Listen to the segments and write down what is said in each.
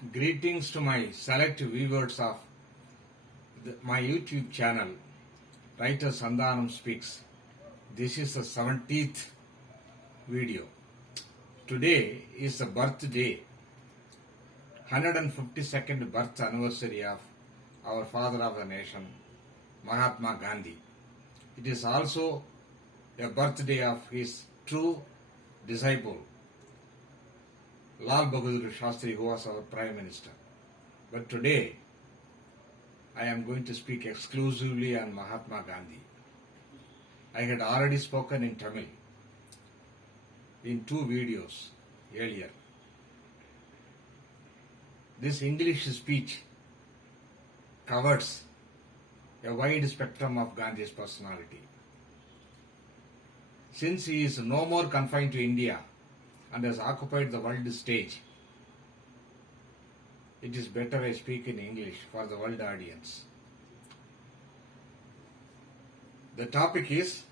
Greetings to my select viewers of my YouTube channel, Writer Sandhanam Speaks. This is the 70th video. Today is the birthday, 152nd birth anniversary of our father of the nation, Mahatma Gandhi. It is also a birthday of his true disciple, Lal Bahadur Shastri, who was our Prime Minister. But today, I am going to speak exclusively on Mahatma Gandhi. I had already spoken in Tamil in 2 videos earlier. This English speech covers a wide spectrum of Gandhi's personality. Since he is no more confined to India and has occupied the world stage, it is better I speak in English for the world audience. The topic is,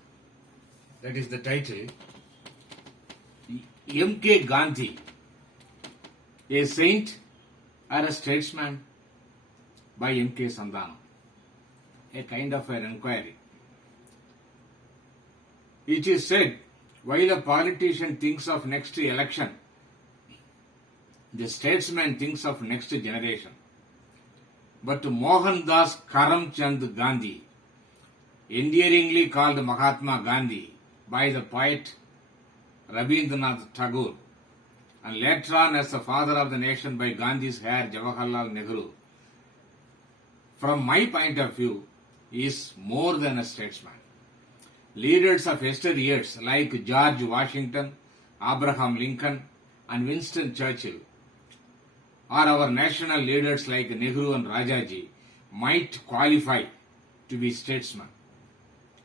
that is the title, M.K. Gandhi, a saint or a statesman, by M.K. Sandhanam. A kind of an inquiry. It is said, while a politician thinks of next election, the statesman thinks of next generation. But Mohandas Karamchand Gandhi, endearingly called Mahatma Gandhi by the poet Rabindranath Tagore, and later on as the father of the nation by Gandhi's heir Jawaharlal Nehru, from my point of view, is more than a statesman. Leaders of yesteryears like George Washington, Abraham Lincoln, and Winston Churchill, or our national leaders like Nehru and Rajaji, might qualify to be statesmen.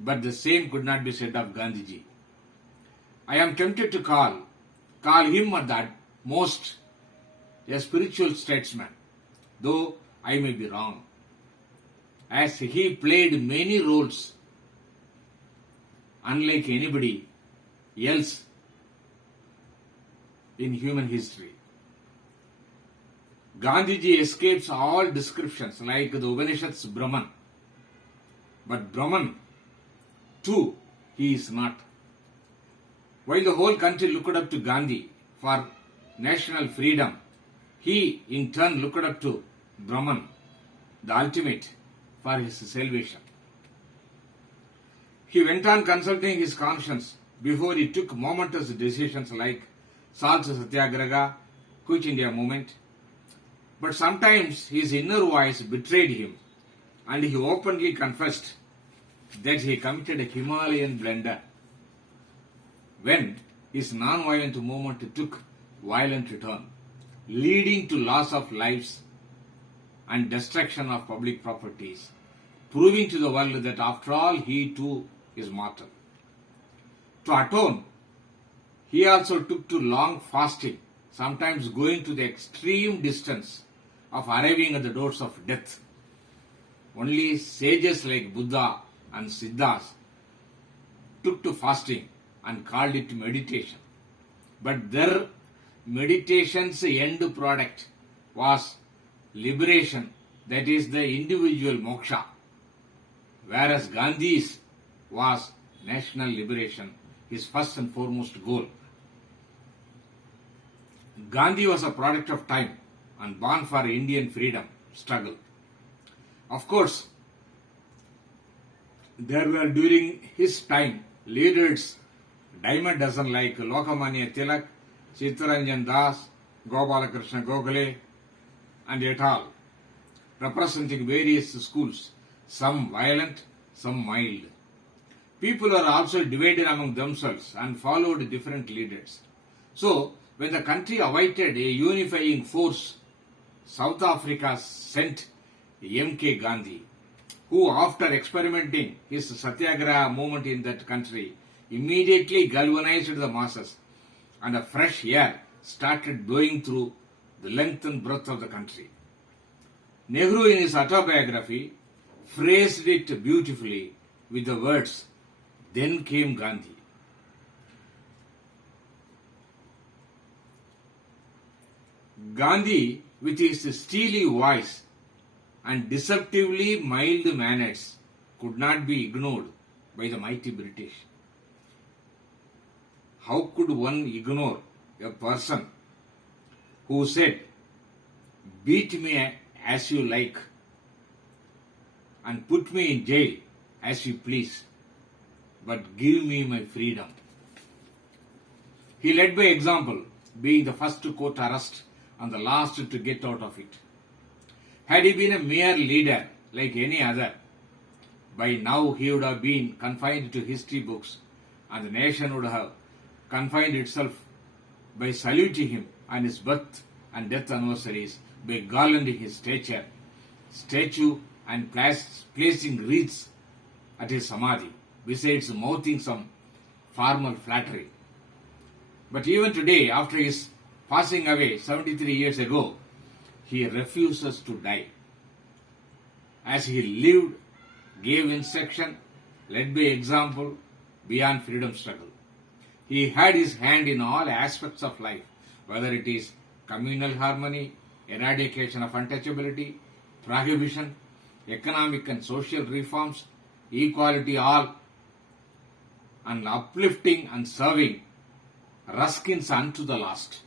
But the same could not be said of Gandhiji. I am tempted to call him at the most a spiritual statesman, though I may be wrong, as he played many roles unlike anybody else in human history. Gandhiji escapes all descriptions like the Upanishads Brahman. But Brahman, too, he is not. While the whole country looked up to Gandhi for national freedom, he in turn looked up to Brahman, the ultimate, for his salvation. He went on consulting his conscience before he took momentous decisions like Salt Satyagraha, Quit India movement. But sometimes his inner voice betrayed him, and he openly confessed that he committed a Himalayan blunder when his non-violent movement took violent turn, leading to loss of lives and destruction of public properties, proving to the world that after all he too is mortal. To atone, he also took to long fasting, sometimes going to the extreme distance of arriving at the doors of death. Only sages like Buddha and Siddhas took to fasting and called it meditation. But their meditation's end product was liberation, that is the individual moksha, whereas Gandhi's was national liberation, his first and foremost goal. Gandhi was a product of time and born for Indian freedom struggle. Of course, there were during his time leaders dime a dozen like Lokmanya Tilak, Chittaranjan Das, Gopalakrishna Gokhale, and et al., representing various schools, some violent, some mild. People were also divided among themselves and followed different leaders. So, when the country awaited a unifying force, South Africa sent M.K. Gandhi, who after experimenting his Satyagraha movement in that country, immediately galvanized the masses, and a fresh air started blowing through the length and breadth of the country. Nehru in his autobiography phrased it beautifully with the words, "Then came Gandhi." Gandhi with his steely voice and deceptively mild manners, could not be ignored by the mighty British. How could one ignore a person who said, "Beat me as you like and put me in jail as you please, but give me my freedom"? He led by example, being the first to court arrest and the last to get out of it. Had he been a mere leader like any other, by now he would have been confined to history books, and the nation would have confined itself by saluting him on his birth and death anniversaries, by garlanding his statue and placing wreaths at his samadhi, besides mouthing some formal flattery. But even today, after his passing away 73 years ago, he refuses to die. As he lived, gave instruction, led by example, beyond freedom struggle. He had his hand in all aspects of life, whether it is communal harmony, eradication of untouchability, prohibition, economic and social reforms, equality all, and uplifting and serving Ruskins unto the last.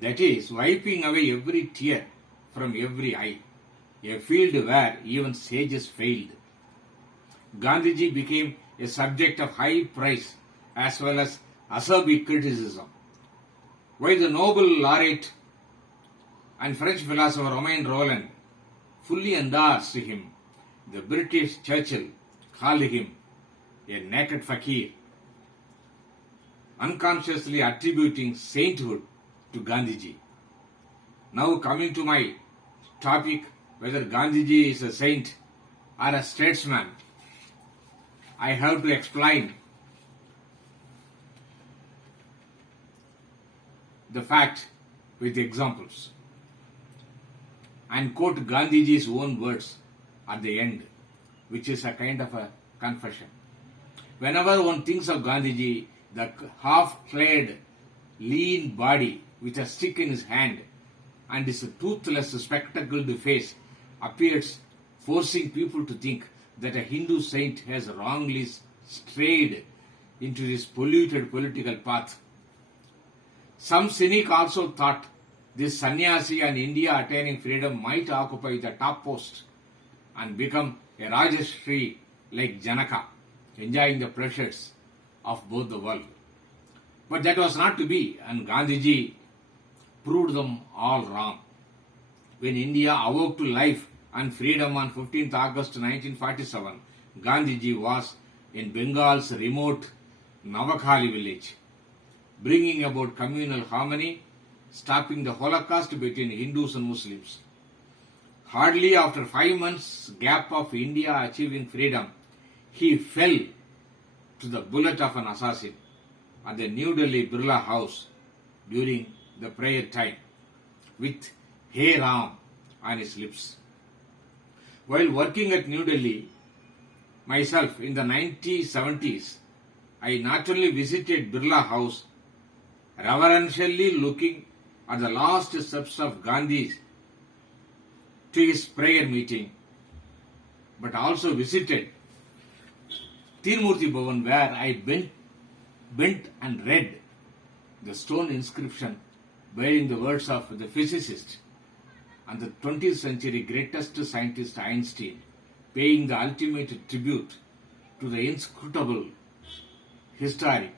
That is, wiping away every tear from every eye, a field where even sages failed. Gandhiji became a subject of high praise as well as acerbic criticism, while the Nobel laureate and French philosopher Romain Rolland fully endorsed him. The British Churchill called him a naked fakir, unconsciously attributing sainthood to Gandhiji. Now coming to my topic, whether Gandhiji is a saint or a statesman, I have to explain the fact with examples and quote Gandhiji's own words at the end, which is a kind of a confession. Whenever one thinks of Gandhiji, the half-clad, lean body with a stick in his hand and his toothless, spectacled face appears, forcing people to think that a Hindu saint has wrongly strayed into this polluted political path. Some cynic also thought this sannyasi and India attaining freedom might occupy the top post and become a Rajashri like Janaka, enjoying the pleasures of both the world. But that was not to be, and Gandhiji proved them all wrong. When India awoke to life and freedom on 15th August 1947, Gandhiji was in Bengal's remote Navakhali village, bringing about communal harmony, stopping the Holocaust between Hindus and Muslims. Hardly after 5 months' gap of India achieving freedom, he fell to the bullet of an assassin at the New Delhi Birla House during the prayer time, with Hey Ram on his lips. While working at New Delhi, myself in the 1970s, I not only visited Birla House, reverentially looking at the last steps of Gandhi to his prayer meeting, but also visited Tirumurti Bhavan, where I bent and read the stone inscription bearing the words of the physicist and the 20th century greatest scientist Einstein, paying the ultimate tribute to the inscrutable, historic,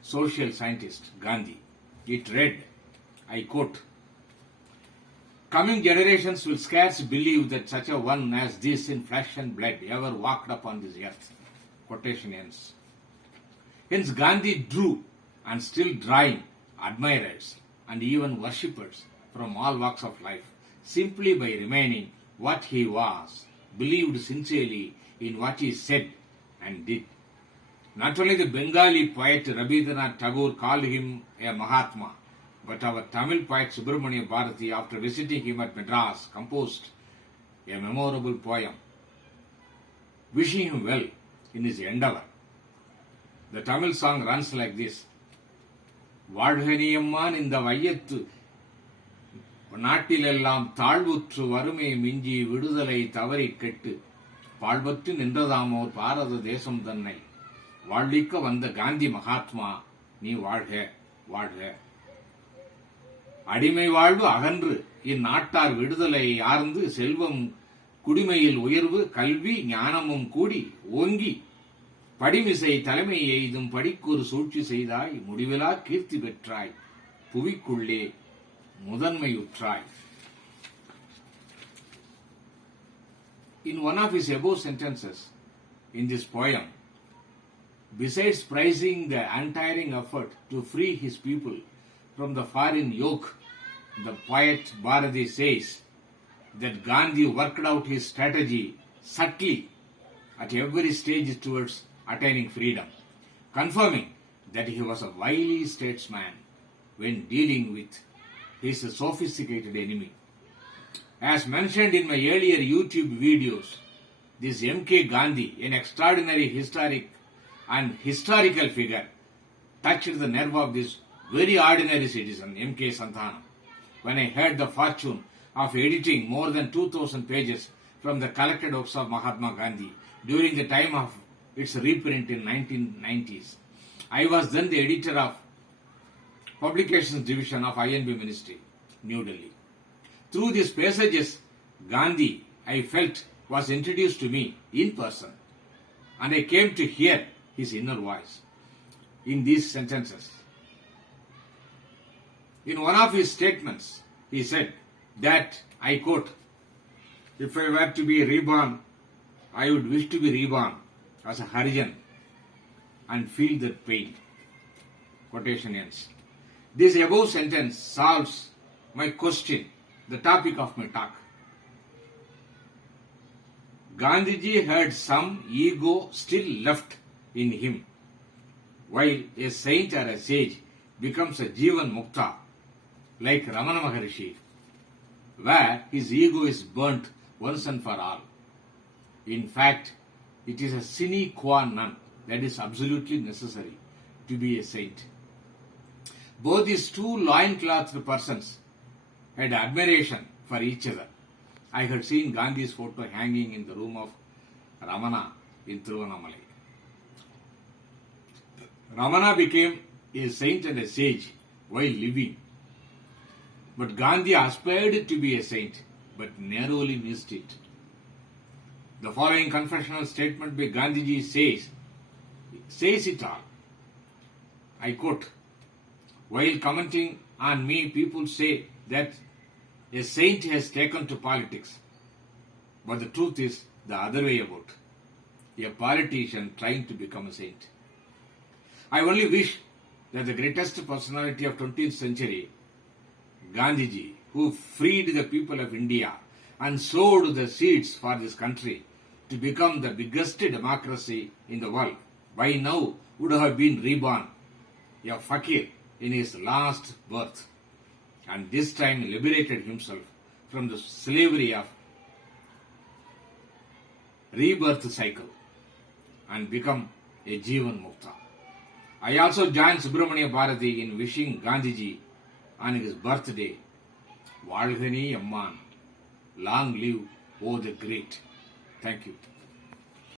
social scientist Gandhi. It read, I quote, "Coming generations will scarce believe that such a one as this in flesh and blood ever walked upon this earth." Quotation ends. Hence Gandhi drew and still drawing admirers and even worshippers from all walks of life simply by remaining what he was, believed sincerely in what he said and did. Not only the Bengali poet Rabindranath Tagore called him a Mahatma, but our Tamil poet Subramania Bharati, after visiting him at Madras, composed a memorable poem wishing him well in his endeavor. The Tamil song runs like this: "Vadhaniyamman in the Vayattu நாட்டிலெல்லாம் தாழ்வுற்று வறுமை மிஞ்சி விடுதலை தவறி கெட்டு பாழ்பற்று நின்றதாமோர் பாரத தேசம் தன்னை வாழ்விக்க வந்த காந்தி மகாத்மா நீ வாழ்க வாழ்க. அடிமை வாழ்வு அகன்று இந்நாட்டார் விடுதலை ஆர்ந்து செல்வம் குடிமையில் உயர்வு கல்வி ஞானமும் கூடி ஓங்கி படிமிசை தலைமை எய்தும் படிக்கொரு சூழ்ச்சி செய்தாய் முடிவிலா கீர்த்தி பெற்றாய் புவிக்குள்ளே முதன்மையுற்றாய். In one of his above sentences in this poem, besides praising the untiring effort to free his people from the foreign yoke, the poet Bharati says that Gandhi worked out his strategy subtly at every stage towards attaining freedom, confirming that he was a wily statesman when dealing with his sophisticated enemy. As mentioned in my earlier YouTube videos, this M.K. Gandhi, an extraordinary historical figure, touched the nerve of this very ordinary citizen, M.K. Santhanam, when I had the fortune of editing more than 2,000 pages from the collected works of Mahatma Gandhi during the time of its reprint in 1990s. I was then the editor of Publications Division of INB Ministry, New Delhi. Through these passages, Gandhi, I felt, was introduced to me in person, and I came to hear his inner voice in these sentences. In one of his statements, he said that, I quote, "If I were to be reborn, I would wish to be reborn as a Harijan and feel that pain." Quotation ends. This above sentence solves my question, the topic of my talk. Gandhiji had some ego still left in him, while a saint or a sage becomes a Jivan Mukta, like Ramana Maharshi, where his ego is burnt once and for all. In fact, it is a sine qua non that is absolutely necessary to be a saint. Both these two loinclothed persons had admiration for each other. I had seen Gandhi's photo hanging in the room of Ramana in Tiruvannamalai. Ramana became a saint and a sage while living. But Gandhi aspired to be a saint, but narrowly missed it. The following confessional statement by Gandhiji says it all. I quote, "While commenting on me, people say that a saint has taken to politics. But the truth is the other way about. A politician trying to become a saint. I only wish that the greatest personality of 20th century, Gandhiji, who freed the people of India and sowed the seeds for this country to become the biggest democracy in the world, by now would have been reborn, a fakir in his last birth, and this time liberated himself from the slavery of rebirth cycle and become a Jivan Mukta." I also join Subramania Bharati in wishing Gandhiji on his birthday, Valgani Amman, long live, O the great. Thank you.